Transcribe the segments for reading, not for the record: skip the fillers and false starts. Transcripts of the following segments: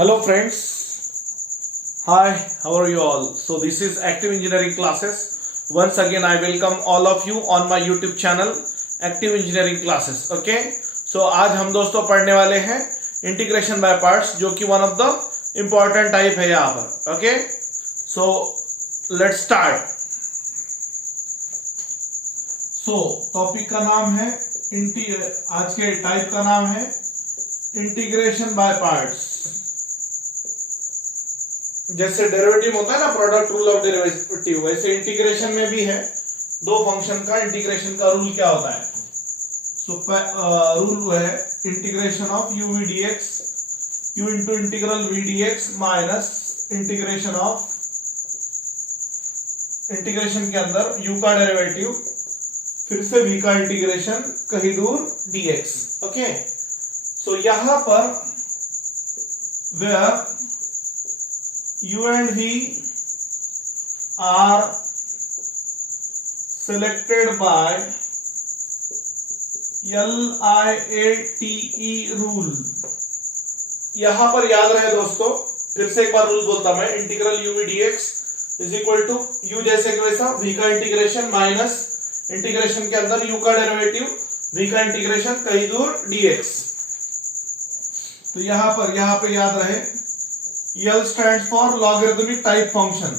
Hello friends, hi, how are you all? So this is Active Engineering classes. Once again I welcome all of you on my YouTube channel Active Engineering classes. Okay, so आज हम दोस्तों पढ़ने वाले हैं integration by parts, जो कि one of the important type है यहाँ पर. Okay, so let's start. So topic का नाम है आज के टाइप का नाम है इंटीग्रेशन बाय पार्ट्स. जैसे डेरिवेटिव होता है ना, प्रोडक्ट रूल ऑफ डेरिवेटिव, वैसे इंटीग्रेशन में भी है. दो फंक्शन का इंटीग्रेशन का रूल क्या होता है? सो रूल है integration of u v dx, u into integral v dx minus integration of integration के अंदर u का डेरिवेटिव फिर से v का इंटीग्रेशन कहीं दूर dx. ओके, सो यहां पर where u and v are selected by LIATE rule. यहां पर याद रहे दोस्तों, फिर से एक बार रूल बोलता मैं. Integral u v dx is equal to u जैसे कि वैसा v का इंटीग्रेशन माइनस इंटीग्रेशन के अंदर u का डेरिवेटिव v का इंटीग्रेशन कहीं दूर dx. तो यहां पे याद रहे L stands for logarithmic type function.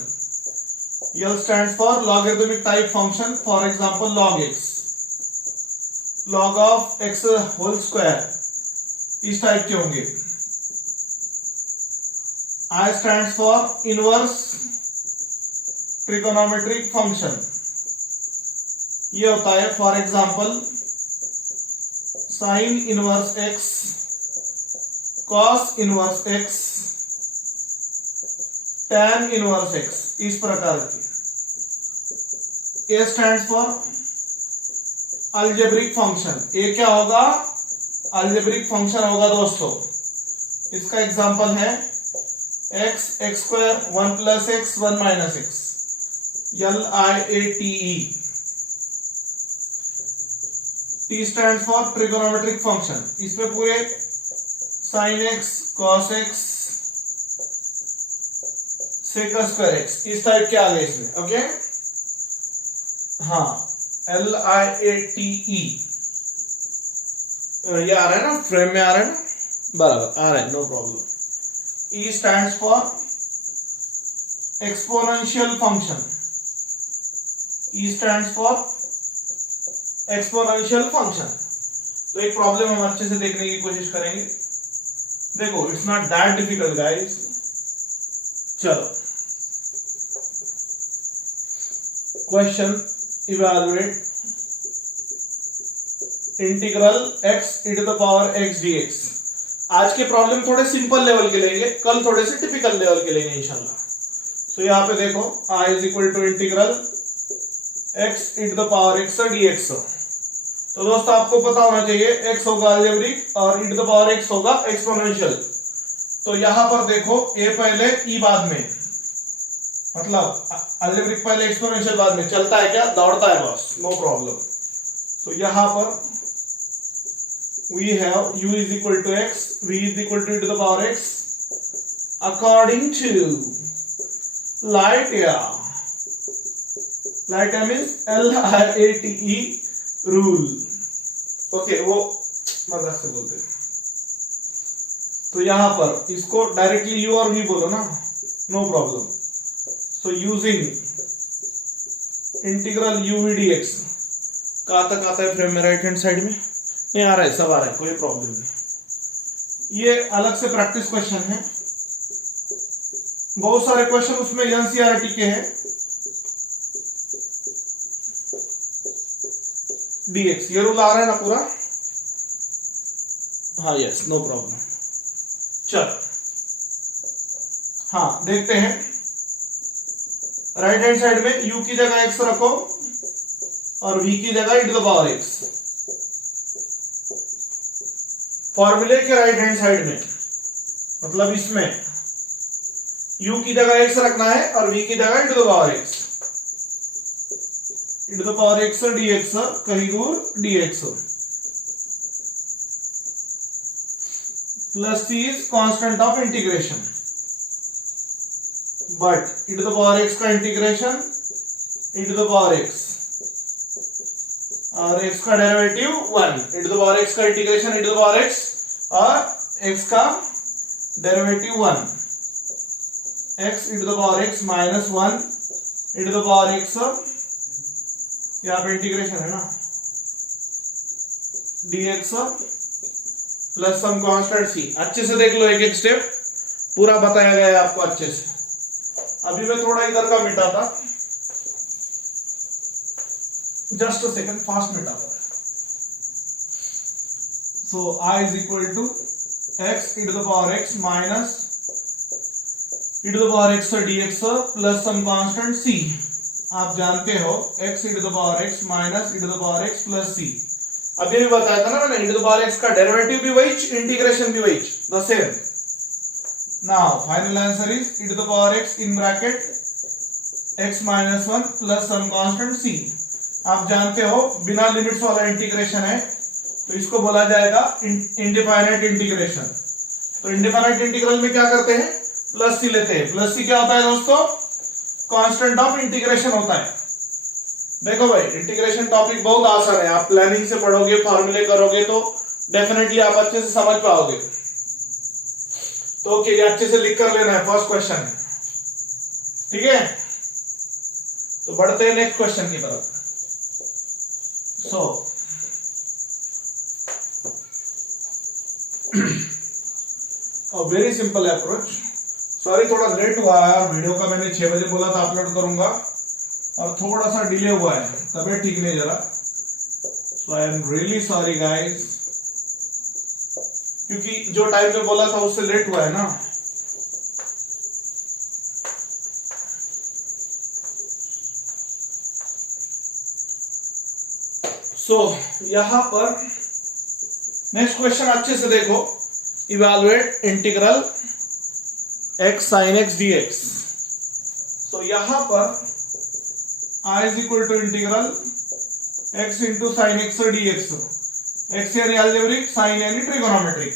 L stands for logarithmic type function. For example, log x, log of x whole square, इस टाइप के होंगे. I stands for inverse trigonometric function. ये होता है for example sin inverse x, cos inverse x, tan inverse x, इस प्रकार की. A stands for algebraic function. A क्या होगा? अलजेब्रिक फंक्शन होगा दोस्तों. इसका एग्जांपल है x x square 1 plus x 1 minus x, LIATE. T stands for trigonometric function. इसमें पूरे sin x cos x sec square x, इस टाइप के आ गए इसमें. ओके, हाँ, LIATE ये आ रहा है ना, फ्रेम में आ रहा है ना, बराबर आ रहा है, no problem. E stands for exponential function. E stands for exponential function. तो एक प्रॉब्लम हम अच्छे से देखने की कोशिश करेंगे. देखो, it's not that difficult guys. चलो, question evaluate integral x e to the power x dx. आज के प्रॉब्लम थोड़े सिंपल लेवल के लेंगे, कल थोड़े से टिपिकल लेवल के लेंगे इंशाल्लाह. सो यहाँ पे देखो I is equal to integral x e to the power x dx. तो दोस्तों आपको पता होना चाहिए x होगा अलजेब्रिक और e to the power x होगा एक्सपोनेंशियल. तो यहां पर देखो a पहले e बाद में, मतलब अलजेब्रिक पहले एक्सपोनेंशियल बाद में. चलता है क्या? दौड़ता है बस, नो प्रॉब्लम. सो यहां पर we have u is equal to x, v is equal to e to the power x according to LIATE means LIATE rule. Okay, वो मजाक से बोलते हैं. तो यहां पर इसको डायरेक्टली u और v बोलो ना, no problem. So using integral u v dx, कहां तक आता है फ्रेम में? राइट हैंड साइड में नहीं आ रहा है, सब आ रहा है, कोई प्रॉब्लम नहीं. ये अलग से प्रैक्टिस क्वेश्चन है. बहुत सारे क्वेश्चन उसमें एनसीईआरटी के हैं. dx ये रूल आ रहा है ना पूरा? हाँ, यस, नो प्रॉब्लम. चलो, हाँ देखते हैं. राइट हैंड साइड में u की जगह x रखो और v की जगह e to the power x. फॉर्मूले के राइट हैंड साइड में, मतलब इसमें u की जगह x रखना है और v की जगह e to the power x. e to the power x dx कहीं दूर dx. plus c is constant of integration. But e to the power x का integration e to the power x और x का derivative 1, e to the power x का integration e to the power x और x का derivative 1, x e to the power x minus 1 e to the power x, यहाँ पे integration है ना, dx plus some constant c। अच्छे से देख लो, एक एक स्टेप पूरा बताया गया है आपको अच्छे से। अभी मैं थोड़ा इधर का मिटाता, जस्ट अ सेकंड, फास्ट मिटाता। So I is equal to x e to the power x minus e to the power x dx plus some constant c। आप जानते हो x e to the power x minus e to the power x plus c। अभी भी बताया था ना मैंने, e to the power x का डेरिवेटिव भी वही, इंटीग्रेशन भी वही, the same. Now final answer is e to the power x in bracket x minus 1 plus some constant c। आप जानते हो बिना लिमिट्स वाला इंटीग्रेशन है तो इसको बोला जाएगा इंडिफाइनाइट इंटीग्रेशन। तो इंडिफाइनाइट इंटीग्रल में क्या करते हैं, प्लस सी लेते हैं। प्लस सी क्या होता है दोस्तों, कांस्टेंट ऑफ इंटीग्रेशन होता है। देखो भाई, इंटीग्रेशन टॉपिक बहुत आसान है, आप प्लानिंग से पढ़ोगे, फॉर्मूले करोगे तो डेफिनेटली आप अच्छे से समझ पाओगे। तो ओके, ये अच्छे से लिख कर लेना है, फर्स्ट क्वेश्चन, ठीक है। तो बढ़ते हैं नेक्स्ट क्वेश्चन की तरफ। So very simple approach. Sorry थोड़ा लेट हुआ है, वीडियो का मैंने 6 बजे बोला था अपलोड करूंगा और थोड़ा सा डिले हुआ है, तबीयत ठीक नहीं जरा। So I am really sorry guys, क्योंकि जो टाइम पे बोला था उससे लेट हुआ है ना। सो यहां पर नेक्स्ट क्वेश्चन अच्छे से देखो, evaluate integral x sin x dx। सो यहां पर I is equal to integral x into sin x dx। x यानी अलजेब्रिक, sin यानी ट्रिगोनोमेट्रिक।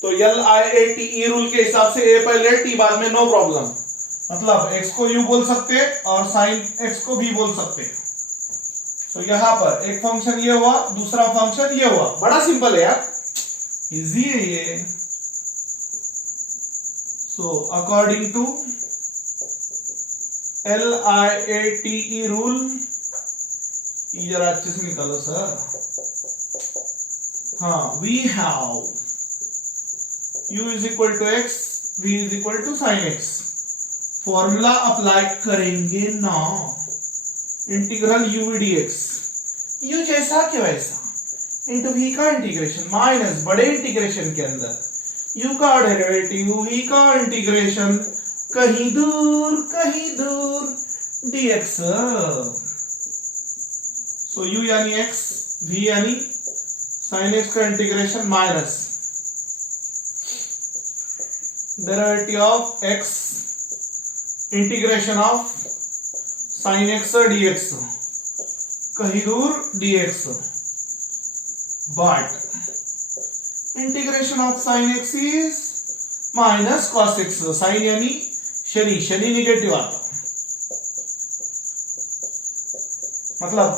तो LIATE रूल के हिसाब से a पहले t बाद में, नो प्रॉब्लम। मतलब x को u बोल सकते और sin x को भी बोल सकते। तो यहां पर एक फंक्शन ये हुआ, दूसरा फंक्शन ये हुआ। बड़ा सिंपल है यार, इजी है ये। So according to LIATE rule, ये जरा अच्छे से निकालो सर। हाँ, we have u is equal to x, v is equal to sine x। Formula apply करेंगे ना, इंटीग्रल u dx, u जैसा कि वैसा, इंटू v का इंटीग्रेशन माइनस बड़े इंटीग्रेशन के अंदर u का डेरिवेटिव, v का इंटीग्रेशन कहीं दूर dx। सो u यानी x, v यानी sin x का integration minus derivative of x integration of sin x dx, कहीं दूर dx। But integration of sin x is minus cos x। sin यानी शनि, शनि निगेटिव आता, मतलब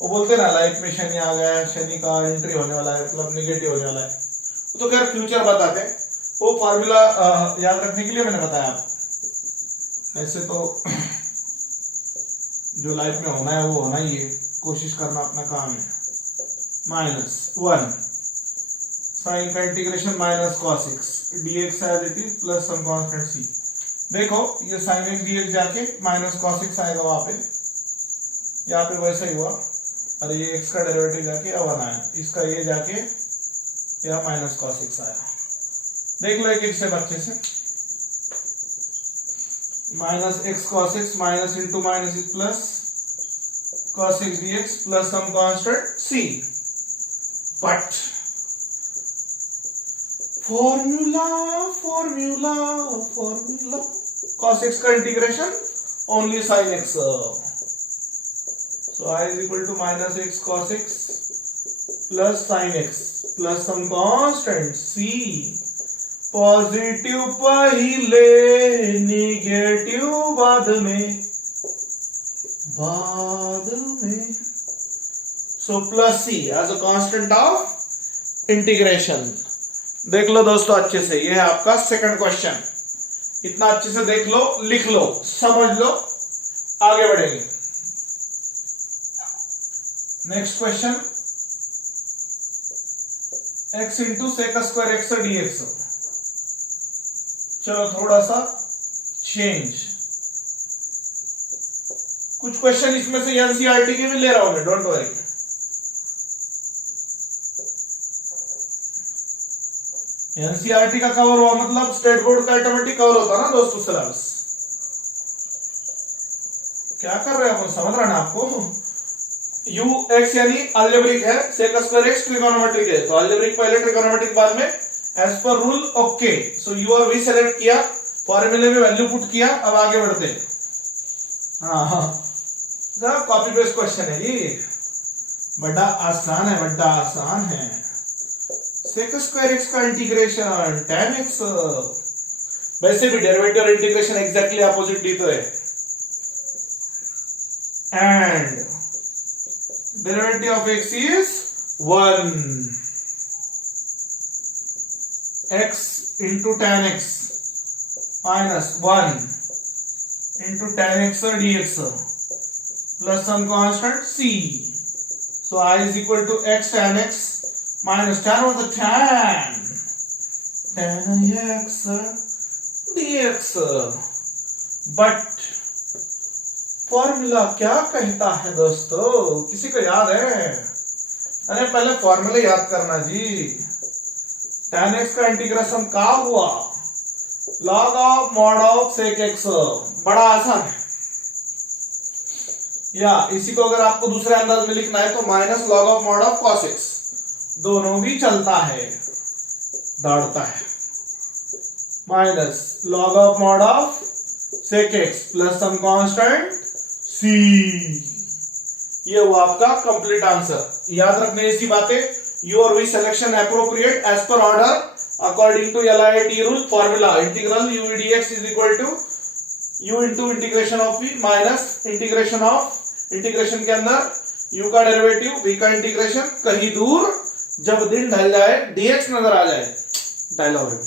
वो बोलते ना लाइफ में शनि आ गया है, शनि का एंट्री होने वाला है, मतलब निगेटिव होने वाला है। तो खैर फ्यूचर बताते हैं, वो फॉर्मूला याद रखने के लिए मैंने बताया आपको। ऐसे तो जो लाइफ में होना है वो होना ही है, कोशिश करना अपना काम है। माइनस 1 साइन का integration minus cos x dx as it is plus some constant c। देखो ये sin x dx जाके माइनस cos x आएगा वहां पे, यहाँ पे वैसा ही हुआ। और ये x का डेरिवेटिव जाके 1 आया, इसका ये जाके यहाँ माइनस cos x आया। देख लो एक एक स्टेप अच्छे से। Minus x cos x minus into minus is plus cos x dx plus some constant c। But formula cos x का integration only sin x। So I is equal to minus x cos x plus sin x plus some constant C, positive पहले negative बाद में, so plus C as a constant of integration. देख लो दोस्तों अच्छे से, ये है आपका सेकंड क्वेश्चन। इतना अच्छे से देख लो, लिख लो, समझ लो, आगे बढ़ेंगे। Next question, x into sec square x dx। चलो थोड़ा सा चेंज, कुछ क्वेश्चन इसमें से एनसीईआरटी के भी ले रहा हूं मैं, डोंट वरी। एनसीईआरटी का कवर हुआ मतलब स्टेट बोर्ड का ऑटोमेटिक कवर होता है ना दोस्तों सिलेबस। क्या कर रहे हैं अपन, समझ रहे हैं ना आपको। यू एक्स यानी अलजेब्रिक है, सेक स्क्वायर एक्स ट्रिगोनोमेट्रिक है, तो अलजेब्रिक पहले ट्रिगोनोमेट्रिक बाद में, as per rule okay. So u और वी सेलेक्ट किया, फॉर्मूले में वैल्यू पुट किया, अब आगे बढ़ते हैं। हाँ कॉपी पेस्ट क्वेश्चन है ये, बड़ा आसान है, बड़ा आसान है। सेक स्क्वायर एक्स का इंटीग्रेशन tan x, वैसे भी डेरिवेटिव और इंटीग्रेशन एग्जैक्टली अपोजिट डी तो है। And derivative of x is 1, x into tan x minus 1 into tan x dx plus some constant c। So I is equal to x tan x minus tan over the tan x dx। But formula क्या कहता है दोस्तों, किसी को याद है? अरे पहले फॉर्मूला याद करना जी। tan x का इंटीग्रेशन का हुआ log of mod of sec x, बड़ा आसान है। या इसी को अगर आपको दूसरे अंदाज में लिखना है तो minus log of mod of cos x, दोनों भी चलता है, दौड़ता है। Minus log of mod of sec x plus some constant c। ये हुआ आपका कंप्लीट आंसर। याद रखने इसी बातें, यू और v selection appropriate as per order according to LIT rule. Formula integral u dx is equal to u into integration of v minus integration of, integration के अंदर u का डेरिवेटिव, v का integration, कहीं दूर जब दिन ढल जाए dx नजर आ जाए, डायलॉग है।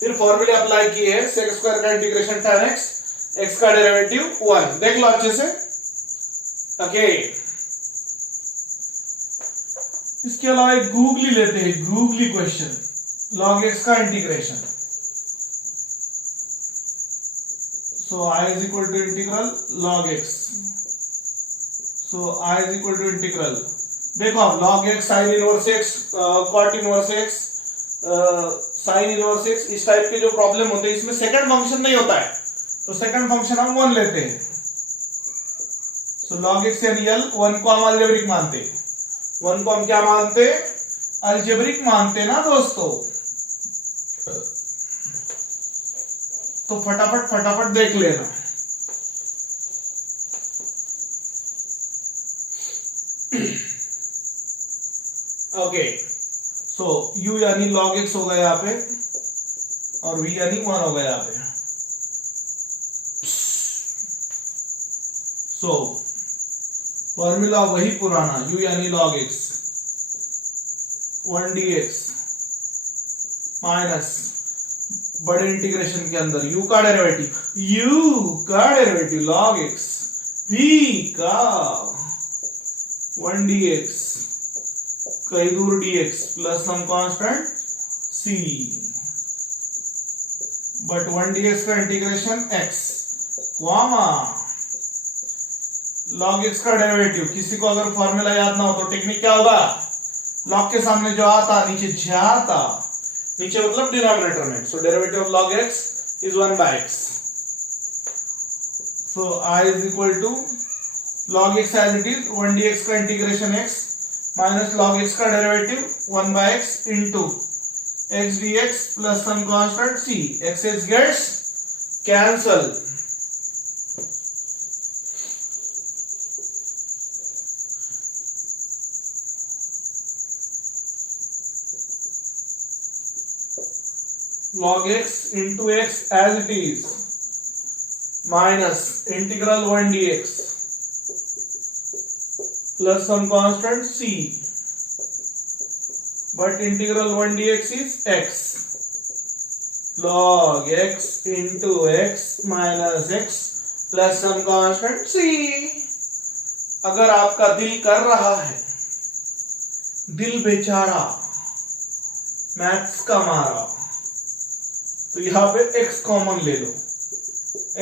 फिर फॉर्मूले अप्लाई किए, सेक स्क्वायर का इंटीग्रेशन tan x, x का डेरिवेटिव 1। देख लो अच्छे से, ओके। इसके अलावा एक गूगली लेते हैं, गूगली क्वेश्चन, log x का integration. So I is equal to integral log x, so I is equal to integral, देखो आप log x sin inverse x, cot inverse x, sin inverse x, इस type के जो problem होते हैं इसमें second function नहीं होता है, तो सेकंड फंक्शन हम 1 लेते हैं। सो log x यानी l, 1 को हम अलजेब्रिक मानते, 1 को हम क्या मानते, अलजेब्रिक मानते ना दोस्तों। तो फटाफट फटाफट देख लेना। ओके, सो u यानी log x होगा यहाँ पे, और v यानी 1 होगा यहाँ पे। सो फॉर्मूला वही पुराना, u यानी log x 1 dx माइनस बड़े इंटीग्रेशन के अंदर u का डेरिवेटिव log x, v का 1 dx कई दूर dx plus some constant c, but 1 dx का integration x comma log x का डेरिवेटिव। किसी को अगर फॉर्मूला याद ना हो तो टेक्निक क्या होगा, log के सामने जो आता नीचे जाता, नीचे मतलब डिनोमिनेटर में। So derivative of log x is 1 by x। So I is equal to log x as it is, 1 dx का integration x minus log x का derivative 1 by x into x dx plus some constant c, x gets cancel. log x into x as it is minus integral 1 dx plus some constant c, but integral 1 dx is x, log x into x minus x plus some constant c. अगर आपका दिल कर रहा है, दिल बेचारा maths का मारा, तो यहां पे x कॉमन ले लो,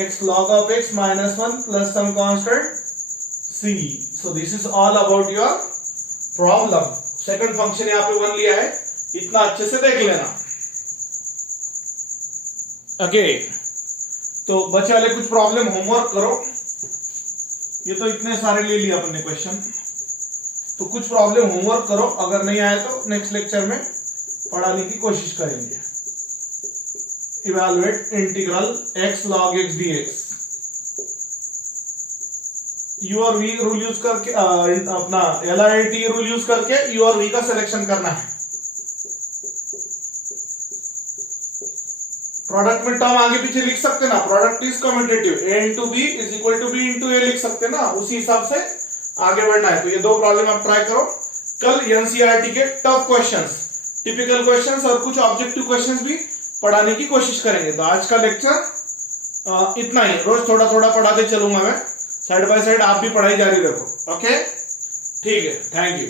x log of x minus 1 plus some constant c. So this is all about your problem. Second function यहां पे 1 लिया है, इतना अच्छे से देख लेना. ओके, तो बच्चे वाले कुछ प्रॉब्लम होमवर्क करो. ये तो इतने सारे ले लिया अपने क्वेश्चन, तो कुछ प्रॉब्लम होमवर्क करो. अगर नहीं आए तो नेक्स्ट लेक्चर में पढ़ाने की कोशिश करेंगे. Evaluate integral x log x dx. u और v रूल यूज करके अपना LIT रूल यूज करके u और v का सिलेक्शन करना है. प्रोडक्ट में टर्म आगे पीछे लिख सकते ना, product is commutative, a into b is equal to b into a लिख सकते ना, उसी हिसाब से आगे बढ़ना है. तो ये दो प्रॉब्लम आप ट्राई करो. कल एनसीईआरटी के टफ क्वेश्चंस, टिपिकल क्वेश्चंस और कुछ ऑब्जेक्टिव क्वेश्चंस भी पढ़ाने की कोशिश करेंगे. तो आज का लेक्चर इतना ही. रोज थोड़ा थोड़ा पढ़ाते चलूंगा मैं, साइड बाय साइड आप भी पढ़ाई जारी रखो. ओके, ठीक है, थैंक यू.